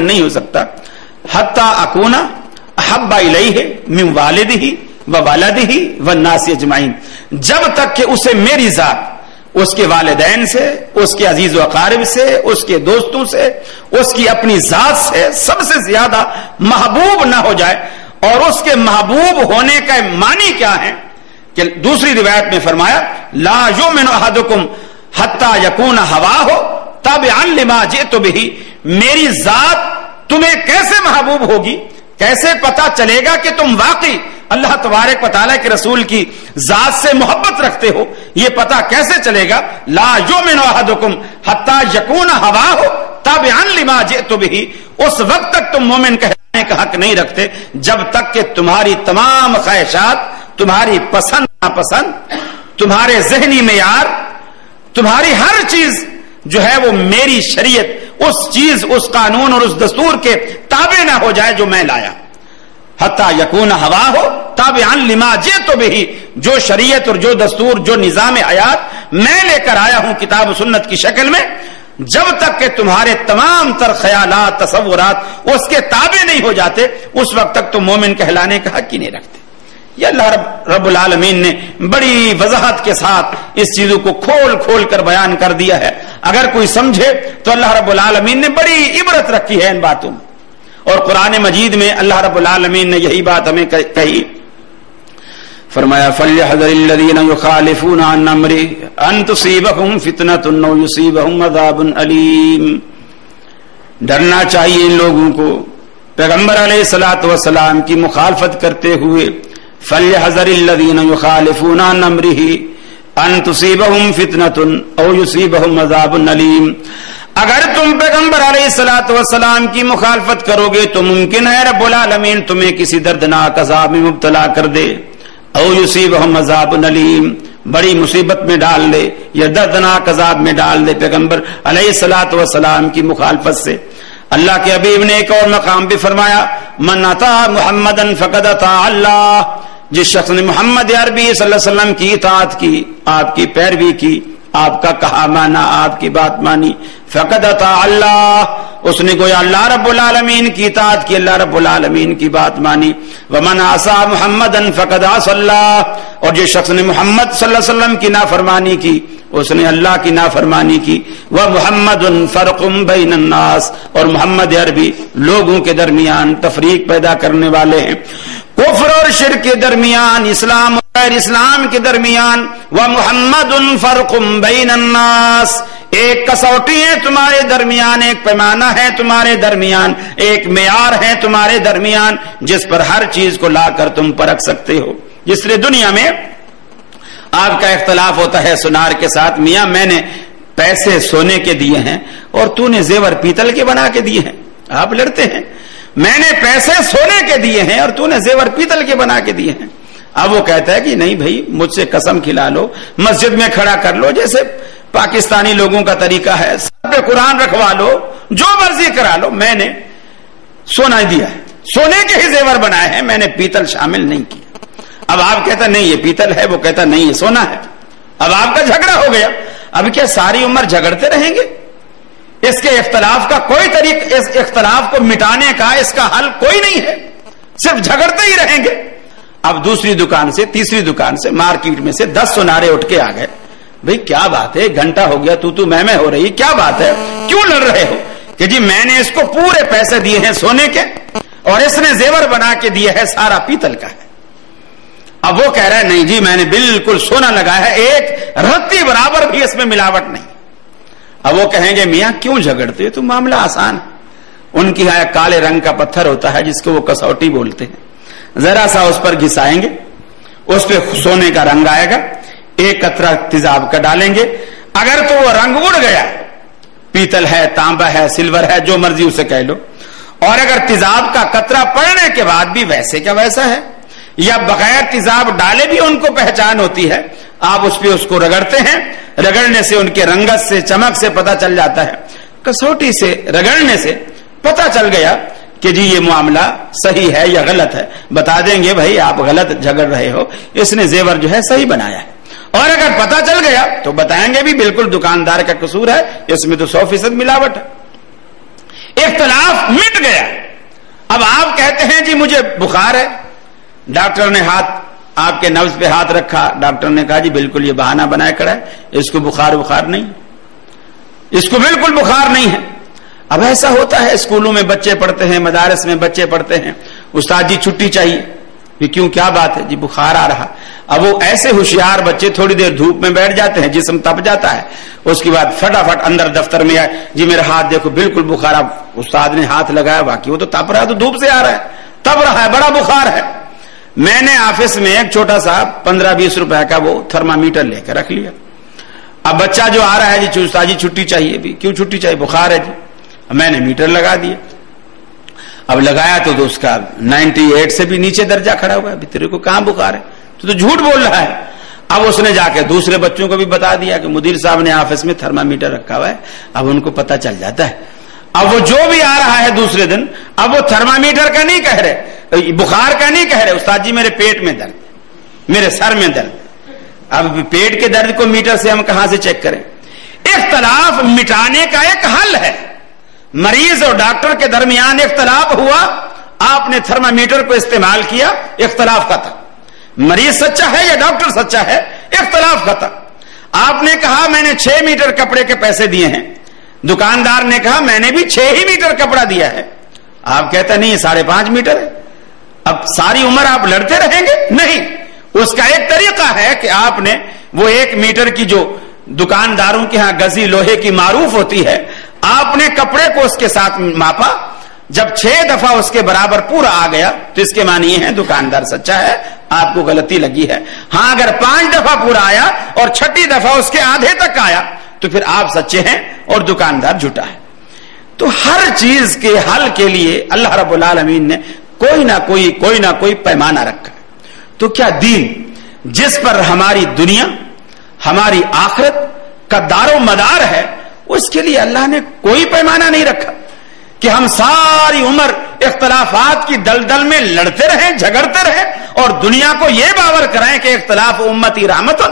مومن نہیں ہو سکتا حتی اکونا احب الیہ من والدہ و والدہ والناس اجمعین، جب تک کہ اسے میری ذات اس کے والدین سے، اس کے عزیز و اقارب سے، اس کے دوستوں سے، اس کی اپنی ذات سے سب سے زیادہ محبوب نہ ہو جائے۔ اور اس کے محبوب ہونے کا معنی کیا ہے کہ دوسری روایت میں فرمایا لا یؤمن احدکم حتی یکون ہواہ تابعا لما جئت بہ، میری ذات تمہیں کیسے محبوب ہوگی، کیسے پتا چلے گا کہ تم واقعی اللہ تبارک و تعالیٰ کے رسول کی ذات سے محبت رکھتے ہو، یہ پتا کیسے چلے گا؟ لا یؤمن احدکم حتی یکون ہواہ تابعا لما جئت بہ، اس وقت تک تم مومن کہلانے کا حق نہیں رکھتے جب تک کہ تمہاری تمام خواہشات، تمہاری پسند ناپسند، تمہارے ذہنی معیار، تمہاری ہر چیز جو ہے وہ میری شریعت، اس چیز، اس قانون اور اس دستور کے تابع نہ ہو جائے جو میں لایا۔ حتی یکون ہواہ تابعا لما جئت بہ، جو شریعت اور جو دستور، جو نظام حیات میں لے کر آیا ہوں کتاب و سنت کی شکل میں، جب تک کہ تمہارے تمام تر خیالات، تصورات اس کے تابع نہیں ہو جاتے، اس وقت تک تم مومن کہلانے کا حق ہی نہیں رکھتے۔ یہ اللہ رب العالمین نے بڑی وضاحت کے ساتھ اس چیزوں کو کھول کھول کر بیان کر دیا ہے، اگر کوئی سمجھے تو اللہ رب العالمین نے بڑی عبرت رکھی ہے ان باتوں میں۔ اور قرآن مجید میں اللہ رب العالمین نے یہی بات ہمیں کہی، فرمایا فَلْيَحْذَرِ الَّذِينَ يُخَالِفُونَ عَنْ أَمْرِهِ أَن تُصِيبَهُمْ فِتْنَةٌ أَوْ يُصِيبَهُمْ عَذَابٌ أَلِيمٌ، ڈرنا چاہیے ان لوگوں کو پیغمبر علیہ الصلوۃ والسلام کی مخالفت کرتے ہوئے۔ فَلْيَحْذَرِ الَّذِينَ يُخَالِفُونَ عَنْ أَمْرِهِ أَن تُصِيبَهُمْ فِتْنَةٌ أَوْ يُصِيبَهُمْ عَذَابٌ أَلِيمٌ، اگر تم پیغمبر علیہ الصلوۃ والسلام کی مخالفت کرو گے تو ممکن ہے رب العالمین تمہیں کسی دردناک عذاب میں مبتلا کر دے، او یصیبہم عذاب علیم، بڑی مصیبت میں ڈال دے یا دردناک عذاب میں ڈال دے پیغمبر علیہ الصلوۃ والسلام کی مخالفت سے۔ اللہ کے حبیب نے ایک اور مقام بھی فرمایا من اطاع محمدا فقد اطاع اللہ، جس شخص نے محمد عربی صلی اللہ علیہ وسلم کی اطاعت کی، آپ کی پیروی کی، آپ کا کہا مانا، آپ کی بات مانی، فقد اطاع اللہ، اس نے گویا اللہ رب العالمین کی اطاعت کی، اللہ رب العالمین کی بات مانی۔ ومن عصى محمدا فقد عصى اللہ، اور جس شخص نے محمد صلی اللہ علیہ وسلم کی نافرمانی کی اس نے اللہ کی نافرمانی کی۔ ومحمد فرق بین الناس، اور محمد عربی لوگوں کے درمیان تفریق پیدا کرنے والے ہیں، کفر اور شرک کے درمیان، اسلام اور غیر اسلام کے درمیان۔ ومحمد فرق بین الناس، ایک کسوٹی ہے تمہارے درمیان، ایک پیمانہ ہے تمہارے درمیان، ایک معیار ہے تمہارے درمیان جس پر ہر چیز کو لا کر تم پرکھ سکتے ہو۔ جس لیے دنیا میں آپ کا اختلاف ہوتا ہے سنار کے ساتھ، میاں میں نے پیسے سونے کے دیے ہیں اور تو نے زیور پیتل کے بنا کے دیے ہیں، آپ لڑتے ہیں۔ میں نے پیسے سونے کے دیے ہیں اور تو نے زیور پیتل کے بنا کے دیے ہیں۔ اب وہ کہتا ہے کہ نہیں بھائی مجھ سے قسم کھلا لو، مسجد میں کھڑا کر لو، جیسے پاکستانی لوگوں کا طریقہ ہے، سب پہ قرآن رکھوا لو، جو مرضی کرا لو، میں نے سونا دیا ہے، سونے کے ہی زیور بنائے ہیں، میں نے پیتل شامل نہیں کیا۔ اب آپ کہتا نہیں یہ پیتل ہے، وہ کہتا نہیں یہ سونا ہے، اب آپ کا جھگڑا ہو گیا۔ اب کیا ساری عمر جھگڑتے رہیں گے؟ اس کے اختلاف کا کوئی طریقہ، اس اختلاف کو مٹانے کا اس کا حل کوئی نہیں ہے، صرف جھگڑتے ہی رہیں گے۔ اب دوسری دکان سے، تیسری دکان سے، مارکیٹ میں سے 10 سنارے اٹھ کے آ گئے، بھئی کیا بات ہے، 1 گھنٹہ ہو گیا تو میں ہو رہی، کیا بات ہے، کیوں لڑ رہے ہو؟ کہ جی میں نے اس کو پورے پیسے دیے ہیں سونے کے اور اس نے زیور بنا کے دیے ہے سارا پیتل کا ہے۔ اب وہ کہہ رہا ہے نہیں جی میں نے بالکل سونا لگایا ہے، ایک رتی برابر بھی اس میں ملاوٹ نہیں۔ اب وہ کہیں گے میاں کیوں جھگڑتے ہو؟ تو معاملہ آسان ہے، ان کی یہاں کالے رنگ کا پتھر ہوتا ہے جس کو وہ کسوٹی بولتے ہیں، ذرا سا اس پر گھسائیں گے، اس پہ سونے کا رنگ آئے گا، 1 قطرہ تیزاب کا ڈالیں گے، اگر تو وہ رنگ اڑ گیا، پیتل ہے، تانبا ہے، سلور ہے، جو مرضی اسے کہہ لو، اور اگر تیزاب کا قطرہ پڑنے کے بعد بھی ویسے کا ویسا ہے، یا بغیر تیزاب ڈالے بھی ان کو پہچان ہوتی ہے، آپ اس پہ اس کو رگڑتے ہیں، رگڑنے سے ان کے رنگت سے، چمک سے پتہ چل جاتا ہے، کسوٹی سے رگڑنے سے پتہ چل گیا کہ جی یہ معاملہ صحیح ہے یا غلط ہے، بتا دیں گے بھائی آپ غلط جھگڑ رہے ہو، اس نے زیور جو ہے صحیح بنایا ہے۔ اور اگر پتہ چل گیا تو بتائیں گے بھی بالکل دکاندار کا قصور ہے، اس میں تو 100% ملاوٹ ہے۔ اختلاف مٹ گیا. اب آپ کہتے ہیں جی مجھے بخار ہے, ڈاکٹر نے ہاتھ آپ کے نبض پہ ہاتھ رکھا, ڈاکٹر نے کہا جی بالکل یہ بہانہ بنائے کھڑا ہے, اس کو بخار نہیں, اس کو بالکل بخار نہیں ہے. اب ایسا ہوتا ہے اسکولوں میں بچے پڑھتے ہیں, مدارس میں بچے پڑھتے ہیں, استاد جی چھٹی چاہیے. کیوں, کیا بات ہے؟ جی بخار آ رہا. اب وہ ایسے ہوشیار بچے تھوڑی دیر دھوپ میں بیٹھ جاتے ہیں, جسم تپ جاتا ہے, اس کے بعد فٹافٹ اندر دفتر میں آئے, جی میرا ہاتھ دیکھو بالکل بخار. اب استاد نے ہاتھ لگایا, واقعی وہ تو تپ رہا ہے, تو دھوپ سے آ رہا ہے, تپ رہا ہے, بڑا بخار ہے. میں نے آفس میں ایک چھوٹا سا 15-20 روپے کا وہ تھرمامیٹر لے کے رکھ لیا. اب بچہ جو آ رہا ہے, جی استاد جی چھٹی چاہیے. بھی کیوں چھٹی چاہیے؟ بخار ہے جی. میں نے میٹر لگا دیا. اب لگایا تو اس کا 98 سے بھی نیچے درجہ کھڑا ہوا ہے. تیرے کو کہاں بخار ہے؟ تو جھوٹ بول رہا ہے. اب اس نے جا کے دوسرے بچوں کو بھی بتا دیا کہ مدیر صاحب نے آفس میں تھرمامیٹر رکھا ہوا ہے. اب ان کو پتہ چل جاتا ہے. اب وہ جو بھی آ رہا ہے دوسرے دن, اب وہ تھرمامیٹر کا نہیں کہہ رہے, بخار کا نہیں کہہ رہے, استاد جی میرے پیٹ میں درد, میرے سر میں درد. اب پیٹ کے درد کو میٹر سے ہم کہاں سے چیک کریں؟ اختلاف مٹانے کا ایک حل ہے. مریض اور ڈاکٹر کے درمیان اختلاف ہوا, آپ نے تھرمامیٹر کو استعمال کیا, اختلاف ختم. مریض سچا ہے یا ڈاکٹر سچا ہے, اختلاف ختم. آپ نے کہا میں نے 6 میٹر کپڑے کے پیسے دیے ہیں, دکاندار نے کہا میں نے بھی 6 ہی میٹر کپڑا دیا ہے. آپ کہتا نہیں 5.5 میٹر ہے. اب ساری عمر آپ لڑتے رہیں گے؟ نہیں. اس کا ایک طریقہ ہے کہ آپ نے وہ 1 میٹر کی جو دکانداروں کے ہاں گزی لوہے کی معروف ہوتی ہے, آپ نے کپڑے کو اس کے ساتھ ماپا, جب 6 دفعہ اس کے برابر پورا آ گیا تو اس کے معنی یہ ہے دکاندار سچا ہے, آپ کو غلطی لگی ہے. ہاں اگر 5 دفعہ پورا آیا اور 6ٹھی دفعہ اس کے آدھے تک آیا تو پھر آپ سچے ہیں اور دکاندار جھوٹا ہے. تو ہر چیز کے حل کے لیے اللہ رب العالمین نے کوئی نہ کوئی پیمانہ رکھا. تو کیا دین جس پر ہماری دنیا ہماری آخرت کا دار و مدار ہے, اس کے لیے اللہ نے کوئی پیمانہ نہیں رکھا کہ ہم ساری عمر اختلافات کی دلدل میں لڑتے رہیں, جھگڑتے رہیں اور دنیا کو یہ باور کرائیں کہ اختلاف امتی رحمت,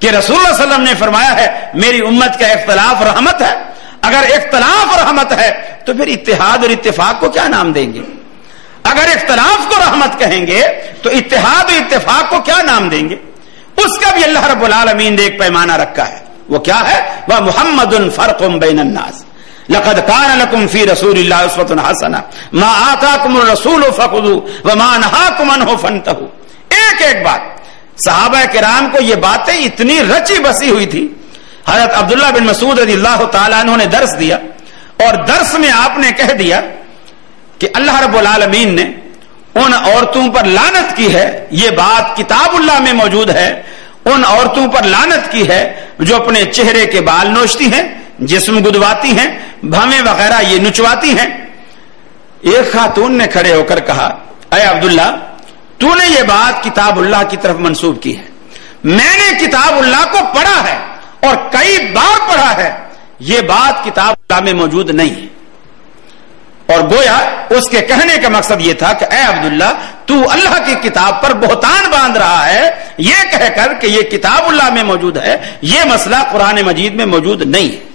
کہ رسول اللہ صلی اللہ علیہ وسلم نے فرمایا ہے میری امت کا اختلاف رحمت ہے. اگر اختلاف رحمت ہے تو پھر اتحاد اور اتفاق کو کیا نام دیں گے؟ اگر اختلاف کو رحمت کہیں گے تو اتحاد اور اتفاق کو کیا نام دیں گے؟ اس کا بھی اللہ رب العالمین نے ایک پیمانہ رکھا ہے. وہ کیا ہے؟ وہ محمد فرق بین الناس لقد كان لكم في رسول الله اسوة حسنة ما آتاكم الرسول فخذوه وما نهاكم عنه فانتهوا. ایک بات, صحابہ کرام کو یہ باتیں اتنی رچی بسی ہوئی تھی. حضرت عبداللہ بن مسعود رضی اللہ تعالیٰ عنہ نے درس دیا اور درس میں آپ نے کہہ دیا کہ اللہ رب العالمین نے ان عورتوں پر لعنت کی ہے, یہ بات کتاب اللہ میں موجود ہے, ان عورتوں پر لعنت کی ہے جو اپنے چہرے کے بال نوچتی ہیں, جسم گدواتی ہیں, بھویں وغیرہ یہ نچواتی ہیں. ایک خاتون نے کھڑے ہو کر کہا اے عبداللہ تو نے یہ بات کتاب اللہ کی طرف منسوب کی ہے, میں نے کتاب اللہ کو پڑھا ہے اور کئی بار پڑھا ہے, یہ بات کتاب اللہ میں موجود نہیں ہے. اور گویا اس کے کہنے کا مقصد یہ تھا کہ اے عبداللہ تو اللہ کی کتاب پر بہتان باندھ رہا ہے یہ کہہ کر کہ یہ کتاب اللہ میں موجود ہے, یہ مسئلہ قرآن مجید میں موجود نہیں ہے.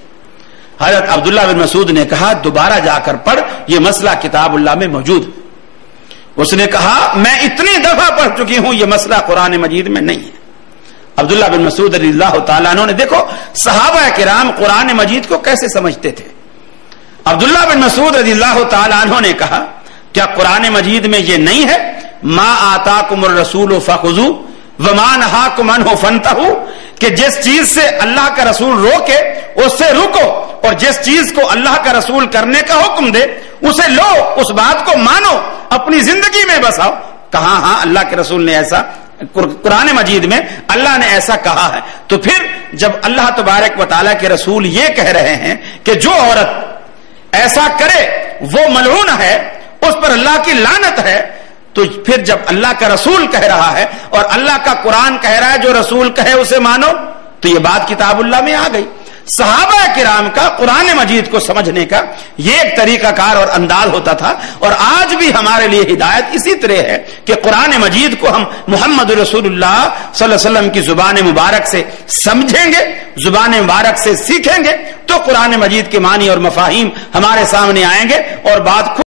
حضرت عبداللہ بن مسعود نے کہا دوبارہ جا کر پڑھ, یہ مسئلہ کتاب اللہ میں موجود ہے. اس نے کہا میں اتنی دفعہ پڑھ چکی ہوں, یہ مسئلہ قرآن مجید میں نہیں ہے. عبداللہ بن مسعود رضی اللہ تعالیٰ عنہ نے, دیکھو صحابہ کرام قرآن مجید کو کیسے سمجھتے تھے. عبداللہ بن مسعود رضی اللہ تعالیٰ عنہ نے کہا کیا قرآن مجید میں یہ نہیں ہے ما آتاکم الرسول فخذوا وما نہاکم عنہ فانتہوا, کہ جس چیز سے اللہ کا رسول روکے اس سے رکو اور جس چیز کو اللہ کا رسول کرنے کا حکم دے اسے لو, اس بات کو مانو, اپنی زندگی میں بساؤ. کہاں ہاں اللہ کے رسول نے ایسا, قرآن مجید میں اللہ نے ایسا کہا ہے. تو پھر جب اللہ تبارک و تعالیٰ کے رسول یہ کہہ رہے ہیں کہ جو عورت ایسا کرے وہ ملعون ہے, اس پر اللہ کی لعنت ہے, تو پھر جب اللہ کا رسول کہہ رہا ہے اور اللہ کا قرآن کہہ رہا ہے جو رسول کہے اسے مانو, تو یہ بات کتاب اللہ میں آ گئی. صحابہ کرام کا قرآن مجید کو سمجھنے کا یہ ایک طریقہ کار اور انداز ہوتا تھا، اور آج بھی ہمارے لیے ہدایت اسی طرح ہے کہ قرآن مجید کو ہم محمد رسول اللہ صلی اللہ علیہ وسلم کی زبان مبارک سے سمجھیں گے، زبان مبارک سے سیکھیں گے، تو قرآن مجید کے معنی اور مفاہیم ہمارے سامنے آئیں گے اور بات